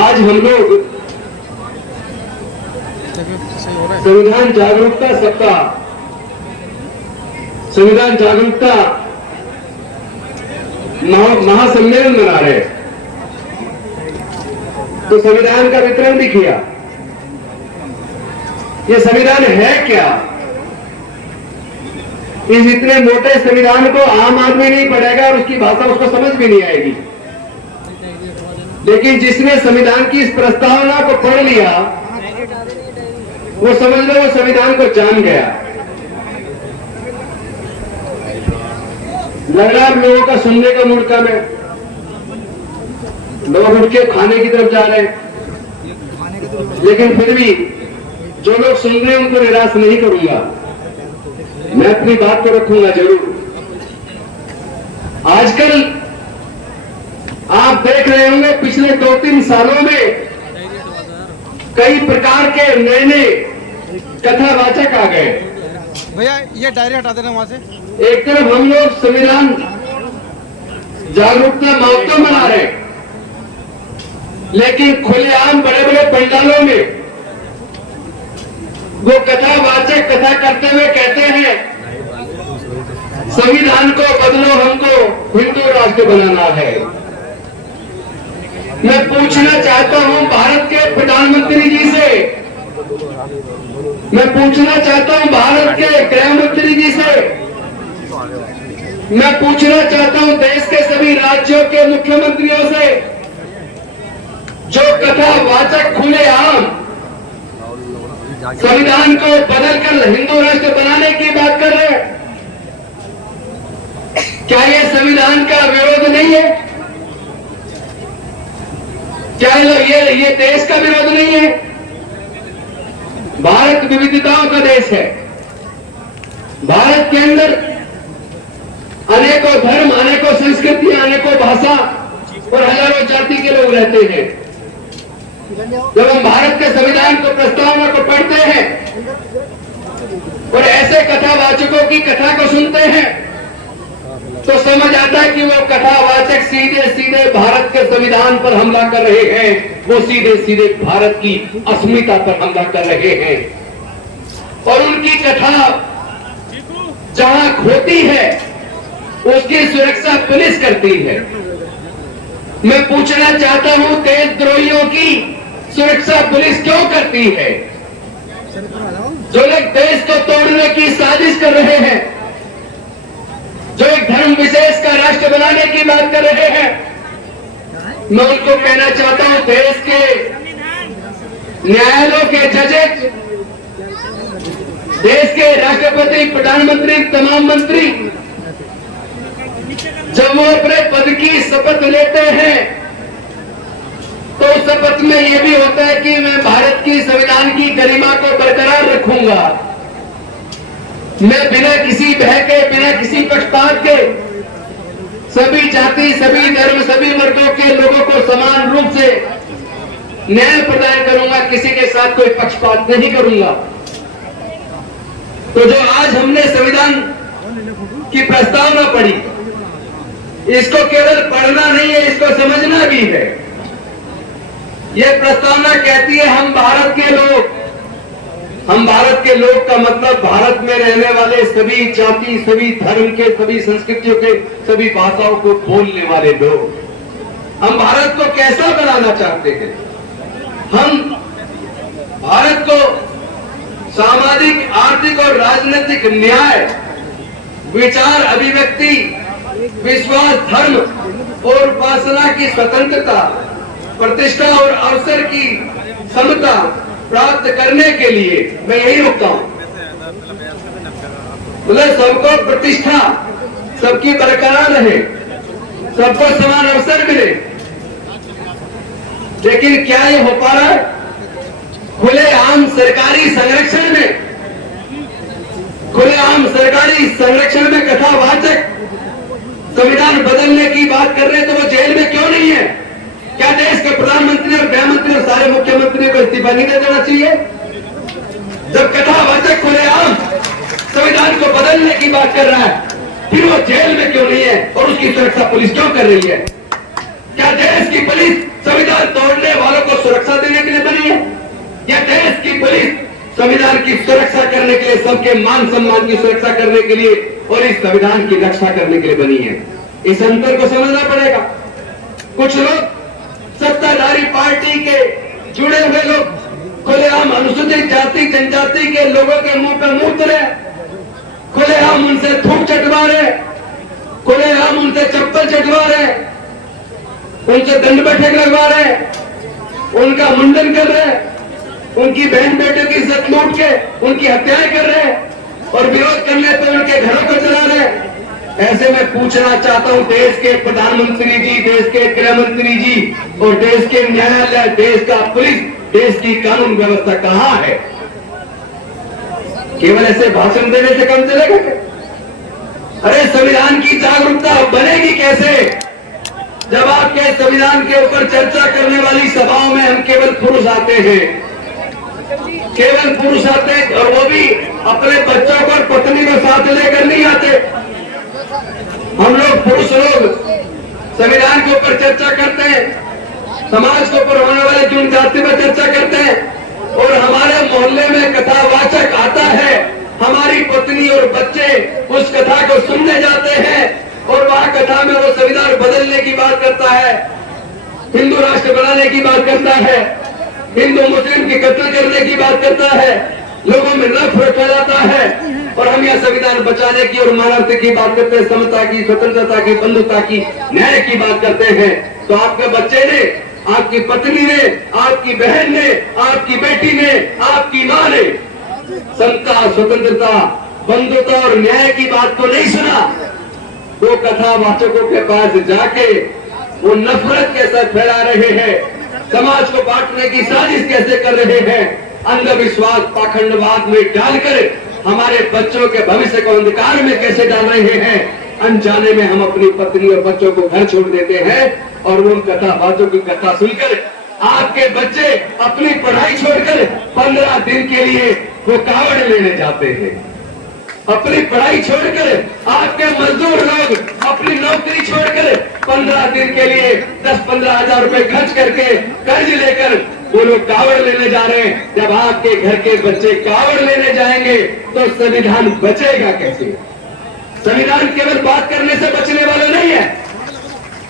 आज हम लोग संविधान जागरूकता सप्ताह, संविधान जागरूकता महासम्मेलन मना रहे हैं। तो संविधान का वितरण भी किया। ये संविधान है क्या? इस इतने मोटे संविधान को आम आदमी नहीं पढ़ेगा और उसकी भाषा उसको समझ भी नहीं आएगी। लेकिन जिसने संविधान की इस प्रस्तावना को पढ़ लिया वो समझ लो वो संविधान को जान गया। लग रहा है लोगों का सुनने का मूड कम है, लोग उठ के खाने की तरफ जा रहे हैं। लेकिन फिर भी जो लोग सुन रहे हैं उनको निराश नहीं करूंगा, मैं अपनी बात को रखूंगा जरूर। आजकल आप देख रहे होंगे पिछले 2-3 सालों में कई प्रकार के नए नए कथावाचक आ गए। भैया ये डायरी हटा देना वहां से। एक तरफ हम लोग संविधान जागरूकता महोत्सव मना रहे, लेकिन खुलेआम बड़े बड़े पंडालों में वो कथावाचक कथा करते हुए कहते हैं संविधान को बदलो, हमको हिंदू राष्ट्र बनाना है। मैं पूछना चाहता हूं भारत के प्रधानमंत्री जी से, मैं पूछना चाहता हूं भारत के गृह मंत्री जी से, मैं पूछना चाहता हूं देश के सभी राज्यों के मुख्यमंत्रियों से, जो कथावाचक खुलेआम संविधान को बदलकर हिंदू राष्ट्र बनाने की बात कर रहे हैं, क्या ये संविधान का विरोध नहीं है? क्या ये देश का विरोध नहीं है? भारत विविधताओं का देश है। भारत के अंदर अनेकों धर्म, अनेकों संस्कृतियां, अनेकों भाषा और हजारों जाति के लोग रहते हैं। जब हम भारत के संविधान को प्रस्तावना को पढ़ते हैं और ऐसे कथावाचकों की कथा को सुनते हैं तो समझ आता है कि वो कथावाचक सीधे सीधे भारत के संविधान पर हमला कर रहे हैं, वो सीधे सीधे भारत की अस्मिता पर हमला कर रहे हैं। और उनकी कथा जहां होती है उसकी सुरक्षा पुलिस करती है। मैं पूछना चाहता हूं देशद्रोहियों की सुरक्षा पुलिस क्यों करती है? जो लोग देश को तोड़ने की साजिश कर रहे हैं, जो एक धर्म विशेष का राष्ट्र बनाने की बात कर रहे हैं, मैं उनको कहना चाहता हूं देश के न्यायालयों के जजेस, देश के राष्ट्रपति, प्रधानमंत्री, तमाम मंत्री जब वो अपने पद की शपथ लेते हैं तो उस शपथ में यह भी होता है कि मैं भारत की संविधान की गरिमा को बरकरार रखूंगा, मैं बिना किसी भय के, बिना किसी पक्षपात के सभी जाति, सभी धर्म, सभी वर्गों के लोगों को समान रूप से न्याय प्रदान करूंगा, किसी के साथ कोई पक्षपात नहीं करूंगा। तो जो आज हमने संविधान की प्रस्तावना पढ़ी, इसको केवल पढ़ना नहीं है, इसको समझना भी है। यह प्रस्तावना कहती है हम भारत के लोग, हम भारत के लोग का मतलब भारत में रहने वाले सभी जाति, सभी धर्म के, सभी संस्कृतियों के, सभी भाषाओं को बोलने वाले लोग। हम भारत को कैसा बनाना चाहते हैं? हम भारत को सामाजिक, आर्थिक और राजनीतिक न्याय, विचार अभिव्यक्ति, विश्वास, धर्म और उपासना की स्वतंत्रता, प्रतिष्ठा और अवसर की समता प्राप्त करने के लिए मैं यही रुकता हूं। मतलब सबको प्रतिष्ठा, सबकी बरकरार रहे, सबको समान अवसर मिले। लेकिन क्या ये हो पा रहा है? खुलेआम सरकारी संरक्षण में, खुलेआम सरकारी संरक्षण में कथावाचक संविधान बदलने की बात कर रहे हैं, तो वो जेल में क्यों नहीं है? क्या देश के प्रधानमंत्री और गृह मंत्री और सारे मुख्यमंत्रियों को इस्तीफा नहीं दे देना चाहिए? जब कथावाचक खुलेआम संविधान को बदलने की बात कर रहा है, फिर वो जेल में क्यों नहीं है और उसकी सुरक्षा पुलिस क्यों कर रही है? क्या देश की पुलिस संविधान तोड़ने वालों को सुरक्षा देने के लिए बनी है? या देश की पुलिस संविधान की सुरक्षा करने के लिए, सबके मान सम्मान की सुरक्षा करने के लिए और इस संविधान की रक्षा करने के लिए बनी है? इस अंतर को समझना पड़ेगा। कुछ लोग सत्ताधारी पार्टी के जुड़े हुए लोग खुलेआम अनुसूचित जाति जनजाति के लोगों के मुंह पे मूत रहे, खुलेआम उनसे थूक चटवा रहे, खुलेआम उनसे चप्पल चटवा रहे, उनसे दंड बैठक लगवा रहे, उनका मुंडन कर रहे, उनकी बहन बेटियों की इज्जत लूट के उनकी हत्याएं कर रहे और विरोध करने पर उनके घरों को जला रहे। ऐसे में पूछना चाहता हूं, देश के प्रधानमंत्री जी, देश के गृह मंत्री जी और देश के न्यायालय, देश का पुलिस, देश की कानून व्यवस्था कहां है? केवल ऐसे भाषण देने से काम चलेगा क्या? अरे संविधान की जागरूकता बनेगी कैसे जब आपके संविधान के ऊपर चर्चा करने वाली सभाओं में हम केवल पुरुष आते हैं, केवल पुरुष आते हैं और वो भी अपने बच्चों को और पत्नी को साथ लेकर नहीं आते। हम लोग पुरुष लोग संविधान के ऊपर चर्चा करते हैं, समाज के ऊपर होने वाले जून जाति पर चर्चा करते हैं और हमारे मोहल्ले में कथावाचक आता है, हमारी पत्नी और बच्चे उस कथा को सुनने जाते हैं और वहां कथा में वो संविधान बदलने की बात करता है, हिंदू राष्ट्र बनाने की बात करता है, हिंदू मुस्लिम की कत्ल करने की बात करता है, लोगों में नफरत फैलाता है और हम यह संविधान बचाने की और मानवता की बात करते हैं, समता की, स्वतंत्रता की, बंधुता की, न्याय की बात करते हैं। तो आपके बच्चे ने, आपकी पत्नी ने, आपकी बहन ने, आपकी बेटी ने, आपकी माँ ने समता, स्वतंत्रता, बंधुता और न्याय की बात को नहीं सुना। वो कथावाचकों के पास जाके वो नफरत कैसे फैला रहे हैं, समाज को बांटने की साजिश कैसे कर रहे हैं, अंधविश्वास पाखंडवाद में डालकर हमारे बच्चों के भविष्य को अंधकार में कैसे डाल रहे हैं। अनजाने में हम अपनी पत्नी और बच्चों को घर छोड़ देते हैं और उन कथावाचकों की कथा सुनकर आपके बच्चे अपनी पढ़ाई छोड़कर 15 दिन के लिए वो कावड़ लेने जाते हैं। अपनी पढ़ाई छोड़कर आपके मजदूर लोग अपनी नौकरी छोड़कर 15 दिन के लिए 10-15 हजार रुपए खर्च करके कर्ज लेकर वो लोग कावड़ लेने जा रहे हैं। जब आपके घर के बच्चे कावड़ लेने जाएंगे तो संविधान बचेगा कैसे? संविधान केवल बात करने से बचने वाला नहीं है।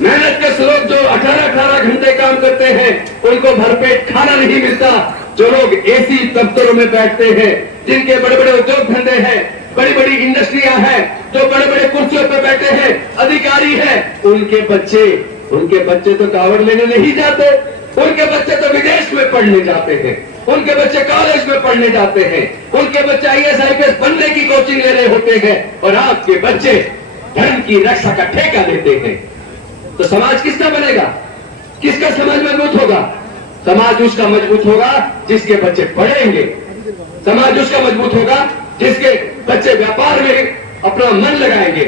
मेहनत के लोग जो 18-18 घंटे काम करते हैं उनको भरपेट खाना नहीं मिलता। जो लोग एसी दफ्तरों में बैठते हैं, जिनके बड़े बड़े उद्योग धंधे हैं, बड़ी बड़ी इंडस्ट्रियां हैं, जो बड़े बड़े कुर्सियों पर बैठे हैं, अधिकारी हैं, उनके बच्चे तो कावड़ लेने नहीं जाते। उनके बच्चे तो विदेश में पढ़ने जाते हैं, उनके बच्चे कॉलेज में पढ़ने जाते हैं, उनके बच्चे IAS IPS बनने की कोचिंग ले रहे होते हैं और आपके बच्चे धर्म की रक्षा का ठेका लेते हैं। तो समाज किसका बनेगा? किसका समाज मजबूत होगा? समाज उसका मजबूत होगा जिसके बच्चे पढ़ेंगे। समाज उसका मजबूत होगा जिसके बच्चे व्यापार में अपना मन लगाएंगे।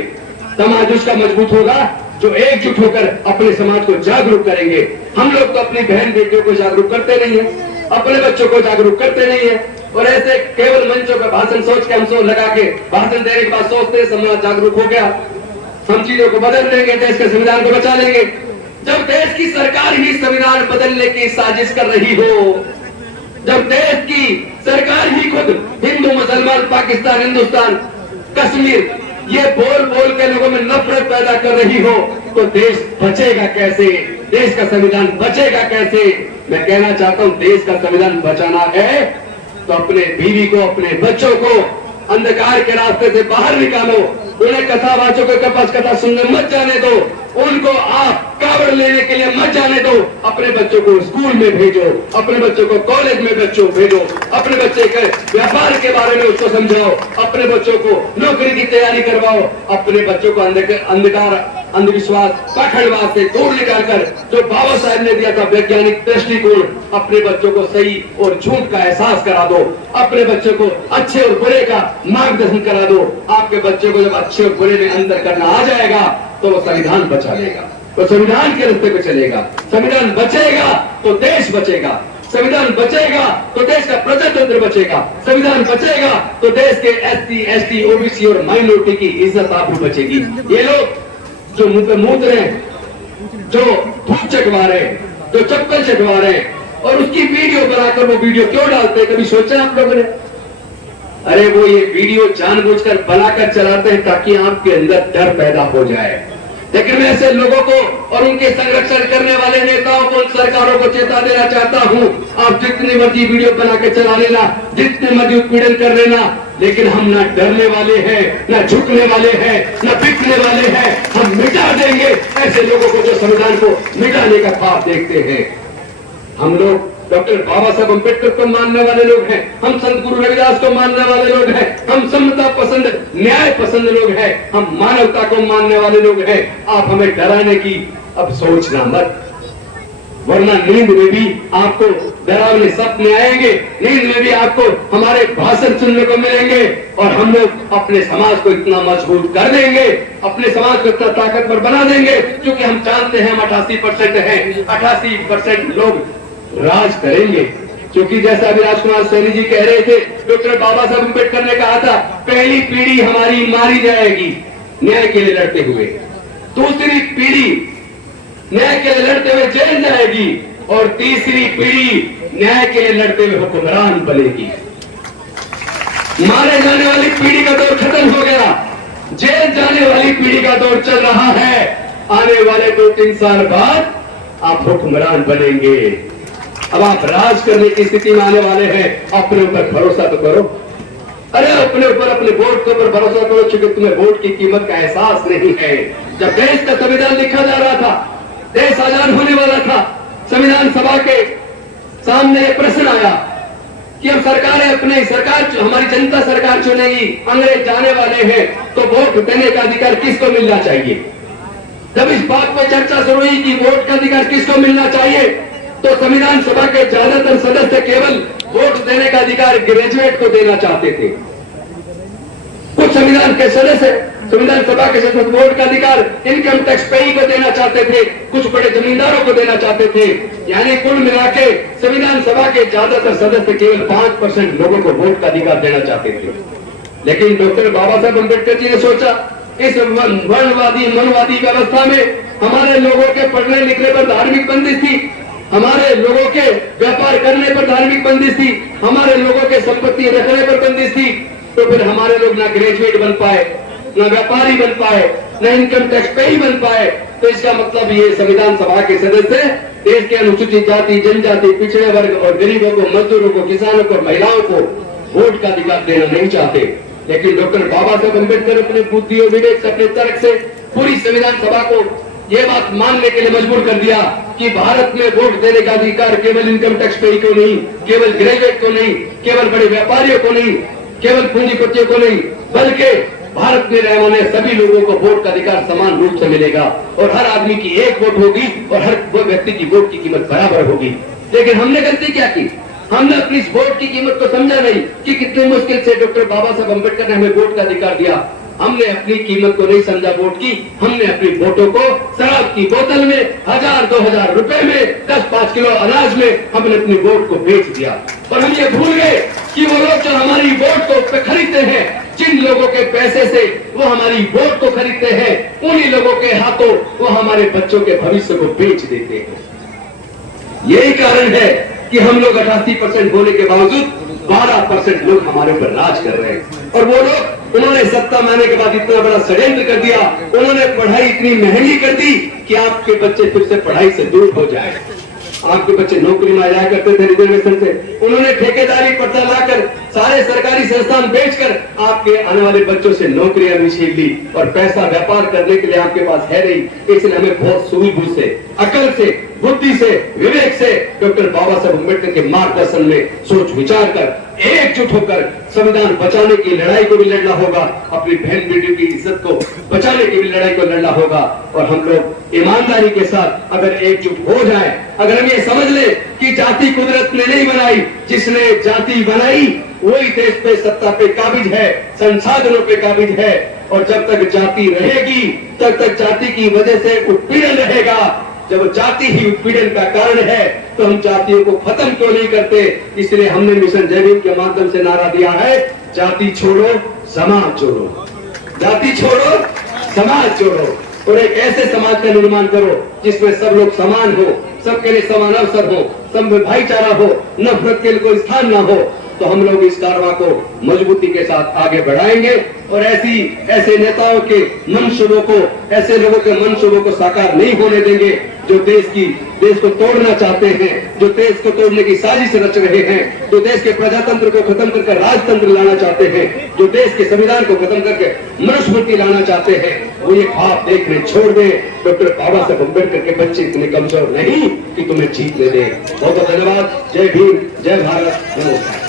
समाज उसका मजबूत होगा जो एकजुट होकर अपने समाज को जागरूक करेंगे। हम लोग तो अपनी बहन बेटियों को जागरूक करते नहीं है, अपने बच्चों को जागरूक करते नहीं है और ऐसे केवल मंचों का भाषण सोच के हम सो लगा के भाषण देने के बाद सोचते हैं समाज जागरूक हो गया, हम चीजों को बदल लेंगे, देश के संविधान को बचा लेंगे। जब देश की सरकार ही संविधान बदलने की साजिश कर रही हो, जब देश की सरकार ही खुद हिंदू मुसलमान, पाकिस्तान, हिंदुस्तान, कश्मीर ये बोल बोल के लोगों में नफरत पैदा कर रही हो, तो देश बचेगा कैसे? देश का संविधान बचेगा कैसे? मैं कहना चाहता हूं, देश का संविधान बचाना है तो अपने बीवी को, अपने बच्चों को अंधकार के रास्ते से बाहर निकालो। उन्हें कथावाचकों के पास कथा सुनने मत जाने दो, उनको आप कावड़ लेने के लिए मत जाने दो। अपने बच्चों को स्कूल में भेजो, अपने बच्चों को कॉलेज में बच्चों भेजो, अपने बच्चे के व्यापार के बारे में उसको समझाओ, अपने बच्चों को नौकरी की तैयारी करवाओ, अपने बच्चों को अंधकार, अंधविश्वास, पाखंडवाद से दूर निकालकर जो बाबा साहब ने दिया था वैज्ञानिक दृष्टिकोण, अपने बच्चों को सही और झूठ का एहसास करा दो, अपने बच्चों को अच्छे और बुरे का मार्गदर्शन करा दो। आपके बच्चे को जब अच्छे और बुरे में अंतर करना आ जाएगा तो वो संविधान बचा लेगा, तो संविधान के रास्ते पे चलेगा। संविधान बचेगा तो देश बचेगा, संविधान बचेगा तो देश का प्रजातंत्र बचेगा, संविधान बचेगा तो देश के SC, ST, OBC और माइनॉरिटी की इज्जत आबरू बचेगी। ये लोग जो मुंह पे मूत रहे, जो धूप चकवा रहे, जो चप्पल चटवा रहे हैं और उसकी वीडियो बनाकर वो वीडियो क्यों डालते हैं, कभी सोचा आप लोगों ने? अरे वो ये वीडियो जानबूझकर बनाकर चलाते हैं ताकि आपके अंदर डर पैदा हो जाए। लेकिन मैं ऐसे लोगों को और उनके संरक्षण करने वाले नेताओं को, सरकारों को चेता देना चाहता हूं, आप जितनी मर्जी वीडियो बना के चला लेना, जितने मर्जी उत्पीड़न कर लेना, लेकिन हम ना डरने वाले हैं, ना झुकने वाले हैं, ना बिकने वाले हैं। हम मिटा देंगे ऐसे लोगों को जो संविधान को मिटाने का ख्वाब देखते हैं। हम लोग डॉक्टर बाबा साहब अम्बेडकर को मानने वाले लोग हैं, हम संत गुरु रविदास को मानने वाले लोग हैं, हम समता पसंद, न्याय पसंद लोग हैं, हम मानवता को मानने वाले लोग हैं। आप हमें डराने की अब सोचना मत, वरना नींद में भी आपको डरावने सपने आएंगे, नींद में भी आपको हमारे भाषण सुनने को मिलेंगे और हम लोग अपने समाज को इतना मजबूत कर देंगे, अपने समाज को इतना ताकतवर बना देंगे, क्योंकि हम जानते हैं हम 88% हैं, 88% लोग राज करेंगे। क्योंकि जैसा अभी राजकुमार सैनी जी कह रहे थे, डॉक्टर बाबा साहब अम्बेडकर ने कहा था, पहली पीढ़ी हमारी मारी जाएगी न्याय के लिए लड़ते हुए, दूसरी पीढ़ी न्याय के लिए लड़ते हुए जेल जाएगी और तीसरी पीढ़ी न्याय के लिए लड़ते हुए हुक्मरान बनेगी। मारे जाने वाली पीढ़ी का दौर खत्म हो गया, जेल जाने वाली पीढ़ी का दौर चल रहा है। आने वाले 2-3 साल बाद आप हुक्मरान बनेंगे। अब आप राज करने की स्थिति में आने वाले हैं, अपने ऊपर भरोसा तो करो। अरे अपने ऊपर, अपने वोट के ऊपर भरोसा करो, क्योंकि तुम्हें वोट की कीमत का एहसास नहीं है। जब देश का संविधान लिखा जा रहा था, देश आजाद होने वाला था, संविधान सभा के सामने प्रश्न आया कि अब सरकारें अपने सरकार, हमारी जनता सरकार चुनेगी, अंग्रेज जाने वाले हैं, तो वोट देने का अधिकार किसको मिलना चाहिए? जब इस बात पर चर्चा शुरू हुई कि वोट का अधिकार किसको मिलना चाहिए, तो संविधान सभा के ज्यादातर सदस्य केवल वोट देने का अधिकार ग्रेजुएट को देना चाहते थे। कुछ संविधान के सदस्य, संविधान सभा के सदस्य वोट का अधिकार इनकम टैक्स पेई को देना चाहते थे, कुछ बड़े जमींदारों को देना चाहते थे। यानी कुल मिला के संविधान सभा के ज्यादातर सदस्य केवल 5% लोगों को वोट का अधिकार देना चाहते थे। लेकिन डॉक्टर बाबा साहब अम्बेडकर जी ने सोचा, इस वर्णवादी मनवादी व्यवस्था में हमारे लोगों के पढ़ने लिखने पर धार्मिक बंदिश थी, हमारे लोगों के व्यापार करने पर धार्मिक बंदिश थी, हमारे लोगों के संपत्ति रखने पर बंदिश थी। तो फिर हमारे लोग ना ग्रेजुएट बन पाए, ना व्यापारी बन पाए, ना इनकम टैक्स पेई बन पाए। तो इसका मतलब ये संविधान सभा के सदस्य देश के अनुसूचित जाति, जनजाति, पिछड़े वर्ग और गरीबों को, मजदूरों को, किसानों को, महिलाओं को वोट का अधिकार देना नहीं चाहते। लेकिन डॉक्टर बाबा साहब अम्बेडकर अपने बुद्धि और विवेक से, अपने तर्क से पूरी संविधान सभा को यह बात मानने के लिए मजबूर कर दिया कि भारत में वोट देने का अधिकार केवल इनकम टैक्स पेई को नहीं, केवल ग्रेजुएट को नहीं, केवल बड़े व्यापारियों को नहीं, केवल पूंजीपतियों को नहीं, बल्कि भारत में रहने वाले सभी लोगों को वोट का अधिकार समान रूप से मिलेगा और हर आदमी की एक वोट होगी और हर व्यक्ति की वोट की कीमत बराबर होगी। लेकिन हमने गलती क्या की? हमने अपनी इस वोट की कीमत को समझा नहीं कि कितनी मुश्किल से डॉक्टर बाबा साहब अम्बेडकर ने हमें वोट का अधिकार दिया। हमने अपनी कीमत को नहीं समझा वोट की, हमने अपनी वोटों को शराब की बोतल में 1000-2000 रुपए में 10-5 किलो अनाज में हमने अपनी वोट को बेच दिया। पर हम ये भूल गए कि वो लोग जो हमारी वोट को खरीदते हैं, जिन लोगों के पैसे से वो हमारी वोट को खरीदते हैं, उन्हीं लोगों के हाथों वो हमारे बच्चों के भविष्य को बेच देते हैं। यही कारण है कि हम लोग 88% होने के बावजूद 12% लोग हमारे ऊपर राज कर रहे हैं। और वो लोग, उन्होंने सत्ता में आने के बाद इतना बड़ा षड्यंत्र कर दिया, उन्होंने पढ़ाई इतनी महंगी कर दी कि आपके बच्चे फिर से पढ़ाई से दूर हो जाए। आपके बच्चे नौकरी में आया करते थे रिजर्वेशन से, उन्होंने ठेकेदारी पर्चा लाकर सारे सरकारी संस्थान बेचकर आपके आने वाले बच्चों से नौकरियां भी छीन ली और पैसा व्यापार करने के लिए आपके पास है नहीं। इसलिए हमें बहुत सूझबूझ से, अकल से, बुद्धि से, विवेक से डॉक्टर बाबा साहब अम्बेडकर के मार्गदर्शन में सोच विचार कर एकजुट होकर संविधान बचाने की लड़ाई को भी लड़ना होगा, अपनी बहन बेटियों की इज्जत को बचाने की भी लड़ाई को लड़ना होगा। और हम लोग ईमानदारी के साथ अगर एकजुट हो जाए, अगर हम ये समझ ले कि जाति कुदरत ने नहीं बनाई, जिसने जाति बनाई वही देश पे, सत्ता पे काबिज है, संसाधनों पे काबिज है। और जब तक जाति रहेगी तब तक जाति की वजह से उत्पीड़न रहेगा। जब जाति ही उत्पीड़न का कारण है तो हम जातियों को खत्म क्यों नहीं करते? इसलिए हमने मिशन जय भीम के माध्यम से नारा दिया है, जाति छोड़ो समाज जोड़ो, जाति छोड़ो समाज जोड़ो। और एक ऐसे समाज का निर्माण करो जिसमें सब लोग समान हो, सबके लिए समान अवसर हो, सब में भाईचारा हो, नफरत के लिए कोई स्थान ना हो। तो हम लोग इस कारवां को मजबूती के साथ आगे बढ़ाएंगे और ऐसे नेताओं के मंसूबों को, ऐसे लोगों के मंसूबों को साकार नहीं होने देंगे जो देश को तोड़ना चाहते हैं, जो देश को तोड़ने की साजिश रच रहे हैं, जो देश के प्रजातंत्र को खत्म करके राजतंत्र लाना चाहते हैं, जो देश के संविधान को खत्म करके मनुस्मृति लाना चाहते हैं, वो ये ख्वाब देखने छोड़ दे। डॉक्टर बाबा साहब अम्बेडकर के बच्चे इतने कमजोर नहीं कि तुम्हें जीतने दे। बहुत बहुत धन्यवाद। जय भीम, जय भारत, नमस्कार।